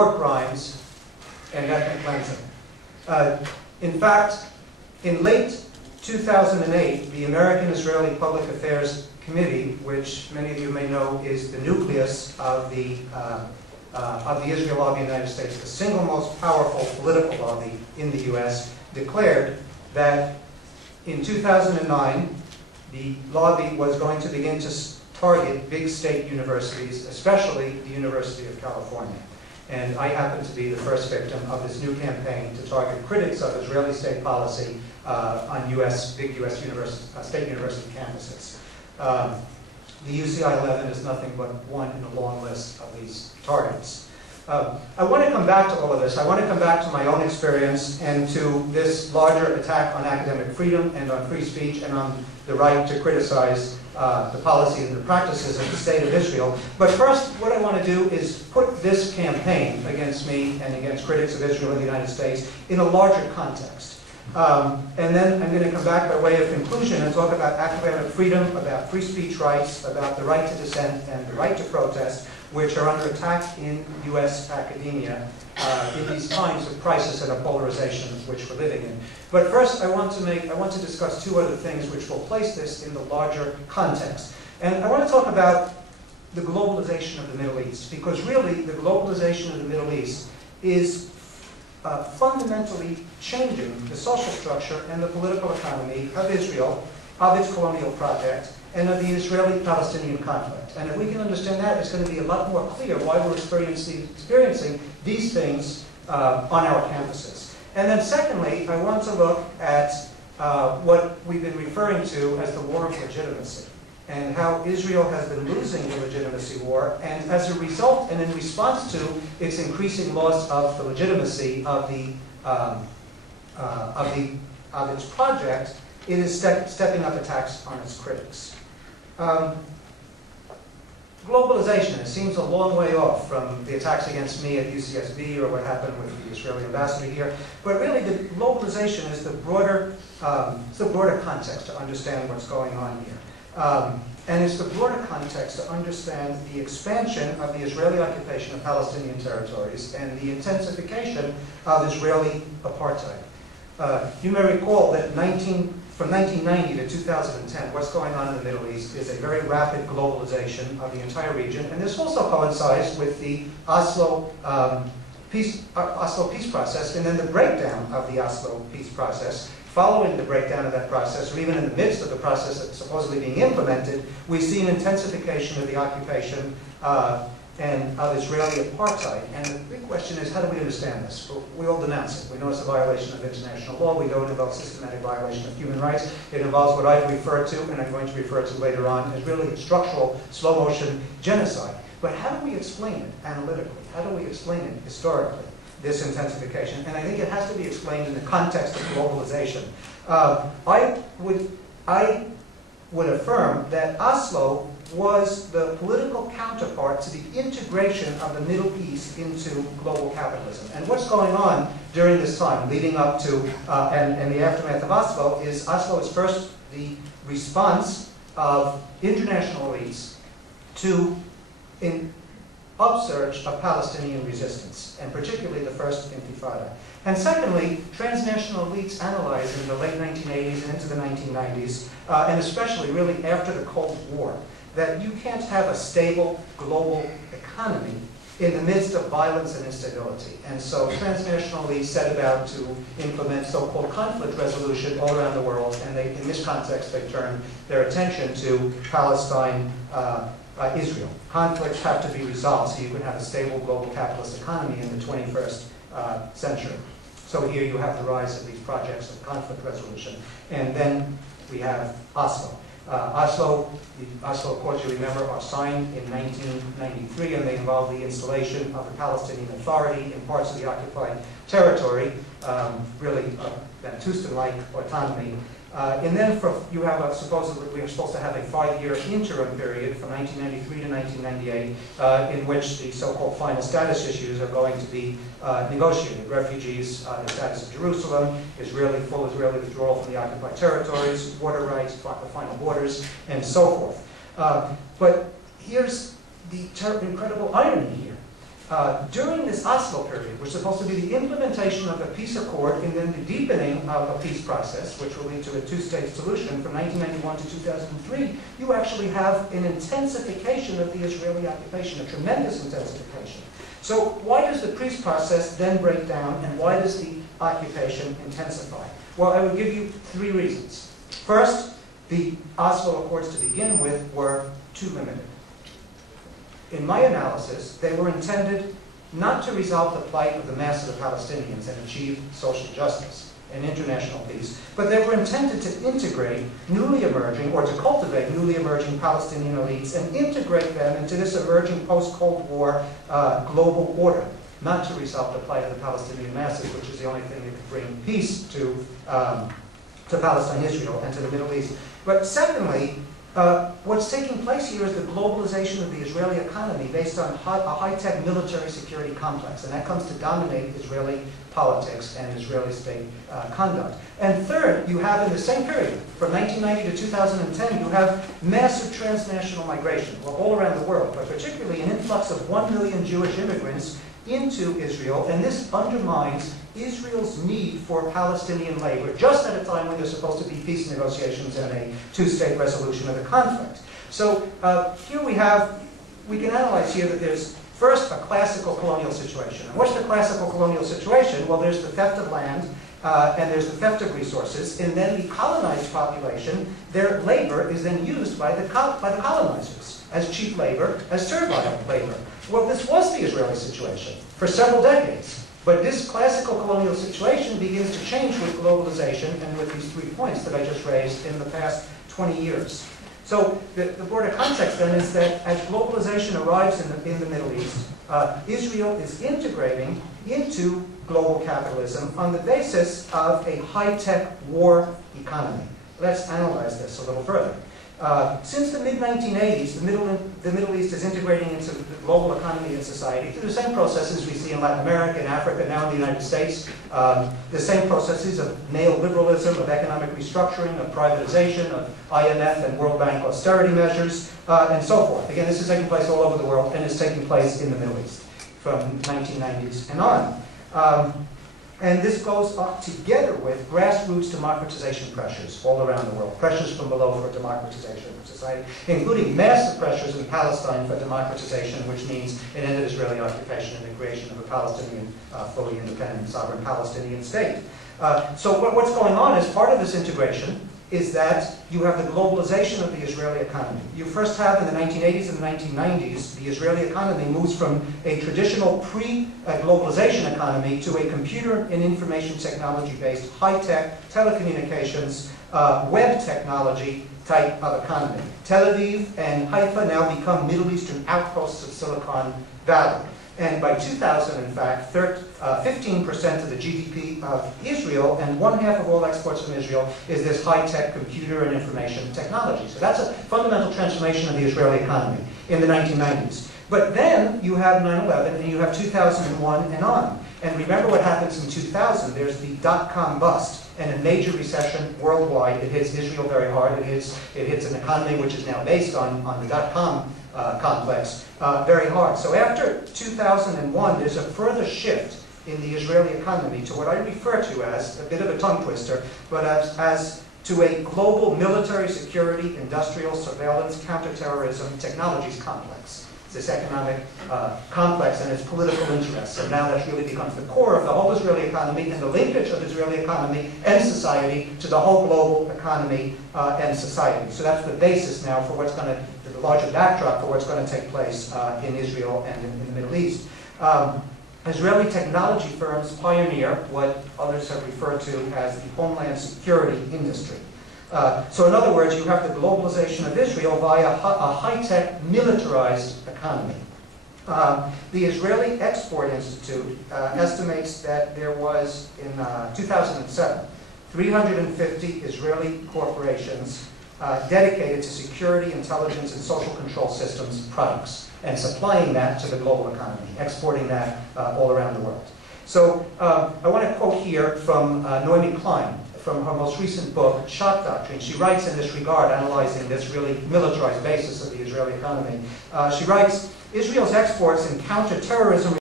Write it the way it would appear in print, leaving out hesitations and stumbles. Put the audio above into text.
war crimes and ethnic cleansing. In fact, in late 2008, the American Israeli Public Affairs Committee, which many of you may know is the nucleus of the Israel lobby in the United States, the single most powerful political lobby in the US, declared that in 2009, the lobby was going to begin to target big state universities, especially the University of California. And I happen to be the first victim of this new campaign to target critics of Israeli state policy on big US state university campuses. The UCI 11 is nothing but one in a long list of these targets. I want to come back to all of this. I want to come back to my own experience and to this larger attack on academic freedom and on free speech and on the right to criticize the policies and the practices of the State of Israel. But first, what I want to do is put this campaign against me and against critics of Israel in the United States in a larger context. And then I'm going to come back by way of conclusion and talk about academic freedom, about free speech rights, about the right to dissent and the right to protest, which are under attack in US academia in these times of crisis and of polarization which we're living in. But first, I want to discuss two other things which will place this in the larger context. And I want to talk about the globalization of the Middle East, because really the globalization of the Middle East is fundamentally changing the social structure and the political economy of Israel, of its colonial project, and of the Israeli-Palestinian conflict. And if we can understand that, it's going to be a lot more clear why we're experiencing these things on our campuses. And then secondly, I want to look at what we've been referring to as the war of legitimacy, and how Israel has been losing the legitimacy war, and as a result, and in response to its increasing loss of the legitimacy of its project, it is stepping up attacks on its critics. Globalization, it seems a long way off from the attacks against me at UCSB or what happened with the Israeli ambassador here, but really the globalization is the broader context to understand what's going on here. And it's the broader context to understand the expansion of the Israeli occupation of Palestinian territories and the intensification of Israeli apartheid. You may recall that from 1990 to 2010, what's going on in the Middle East is a very rapid globalization of the entire region, and this also coincides with the Oslo peace process, and then the breakdown of the Oslo peace process. Following the breakdown of that process, or even in the midst of the process that's supposedly being implemented, we see an intensification of the occupation and of Israeli apartheid. And the big question is, how do we understand this? Well, we all denounce it. We know it's a violation of international law. We know it involves systematic violation of human rights. It involves what I've referred to, and I'm going to refer to later on, as really a structural, slow-motion genocide. But how do we explain it analytically? How do we explain it historically, this intensification? And I think it has to be explained in the context of globalization. I would affirm that Oslo was the political counterpart to the integration of the Middle East into global capitalism. And what's going on during this time, leading up to and the aftermath of Oslo is first the response of international elites to an upsurge of Palestinian resistance, and particularly the first Intifada. And secondly, transnational elites analyzed in the late 1980s and into the 1990s, and especially really after the Cold War, that you can't have a stable global economy in the midst of violence and instability. And so transnational elites set about to implement so-called conflict resolution all around the world, and in this context they turned their attention to Palestine, Israel. Conflicts have to be resolved so you can have a stable global capitalist economy in the 21st century. So here you have the rise of these projects of conflict resolution. And then we have Oslo. The Oslo Accords, you remember, are signed in 1993, and they involve the installation of the Palestinian Authority in parts of the occupied territory, really Bantustan-like autonomy. And then you have supposedly we are supposed to have a 5-year interim period from 1993 to 1998 in which the so-called final status issues are going to be negotiated. Refugees, the status of Jerusalem, full Israeli withdrawal from the occupied territories, water rights, the final borders, and so forth. But here's the incredible irony here. during this Oslo period, which is supposed to be the implementation of a peace accord and then the deepening of a peace process, which will lead to a two-state solution from 1991 to 2003, you actually have an intensification of the Israeli occupation, a tremendous intensification. So why does the peace process then break down, and why does the occupation intensify? Well, I would give you three reasons. First, the Oslo Accords to begin with were too limited. In my analysis, they were intended not to resolve the plight of the mass of the Palestinians and achieve social justice and international peace, but they were intended to integrate newly emerging, or to cultivate newly emerging Palestinian elites and integrate them into this emerging post-Cold War global order, not to resolve the plight of the Palestinian masses, which is the only thing that could bring peace to Palestine, Israel, and to the Middle East. But secondly, what's taking place here is the globalization of the Israeli economy based on a high-tech military security complex, and that comes to dominate Israeli politics and Israeli state conduct. And third, you have in the same period, from 1990 to 2010, you have massive transnational migration, well, all around the world, but particularly an influx of 1 million Jewish immigrants into Israel, and this undermines Israel's need for Palestinian labor, just at a time when there's supposed to be peace negotiations and a two-state resolution of the conflict. So here we can analyze here that there's first a classical colonial situation. And what's the classical colonial situation? Well, there's the theft of land, and there's the theft of resources, and then the colonized population, their labor is then used by the colonizers as cheap labor, as servile labor. Well, this was the Israeli situation for several decades. But this classical colonial situation begins to change with globalization and with these 3 points that I just raised in the past 20 years. So the broader context then is that as globalization arrives in the Middle East, Israel is integrating into global capitalism on the basis of a high-tech war economy. Let's analyze this a little further. Since the mid-1980s, the Middle East is integrating into the global economy and society through the same processes we see in Latin America and Africa, now in the United States. The same processes of neoliberalism, of economic restructuring, of privatization, of IMF and World Bank austerity measures, and so forth. Again, this is taking place all over the world and is taking place in the Middle East from 1990s and on. And this goes up together with grassroots democratization pressures all around the world, pressures from below for democratization of society, including massive pressures in Palestine for democratization, which means an end of Israeli occupation and the creation of a Palestinian, fully independent, sovereign Palestinian state. So what's going on as part of this integration is that you have the globalization of the Israeli economy. You first have in the 1980s and the 1990s, the Israeli economy moves from a traditional pre-globalization economy to a computer and information technology-based high-tech telecommunications, web technology type of economy. Tel Aviv and Haifa now become Middle Eastern outposts of Silicon Valley. And by 2000, in fact, 15% of the GDP of Israel and 1/2 of all exports from Israel is this high-tech computer and information technology. So that's a fundamental transformation of the Israeli economy in the 1990s. But then you have 9/11 and you have 2001 and on. And remember what happens in 2000. There's the dot-com bust and a major recession worldwide. It hits Israel very hard. It hits an economy which is now based on the dot-com complex very hard. So after 2001, there's a further shift in the Israeli economy to what I refer to as a bit of a tongue twister, but as to a global military security, industrial surveillance, counterterrorism, technologies complex. It's this economic complex and its political interests. And now that really becomes the core of the whole Israeli economy and the linkage of Israeli economy and society to the whole global economy and society. So that's the basis now for what's going to, the larger backdrop for what's going to take place in Israel and in the Middle East. Israeli technology firms pioneer what others have referred to as the homeland security industry. So in other words, you have the globalization of Israel via a high-tech militarized economy. The Israeli Export Institute estimates that there was, in 2007, 350 Israeli corporations dedicated to security, intelligence, and social control systems products, and supplying that to the global economy, exporting that all around the world. So I want to quote here from Noemi Klein, from her most recent book, Shock Doctrine. She writes in this regard, analyzing this really militarized basis of the Israeli economy. She writes, Israel's exports and counterterrorism